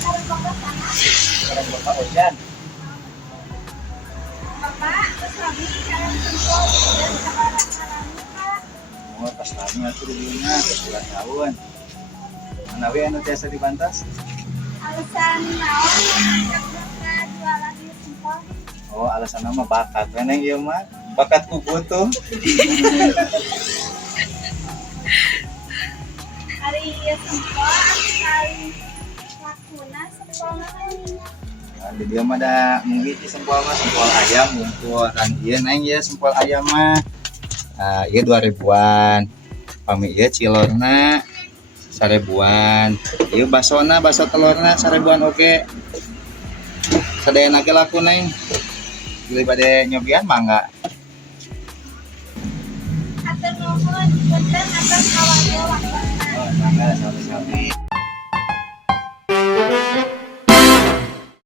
Orang bapak hujan. Bapak, terus kami kalian sempol dan sekarang Kak. Oh, pas lama tuh dulunya ada 2 tahun. Mana we anu tiasa dibantas? Alasan naon yang buka jualan di sempol. Oh, alasan nama bakat. Meneng ieu mah bakat kubutuh. Hari sempol kali lakuna sempol namanya. Nah, di dia mah ada menghiji sempol mah sempol ayam ngumpul kan ieu neng ieu sempol ayam mah. Nah, ieu 2000-an. Pami ieu cilorna 1000-an. Ieu basona, baso telurna 1000-an oge. Sadayana ge laku neng. Beli bade nyobian mangga. Atur nuhun, punten atas kawannya waktu. Oh, mangga sami-sami.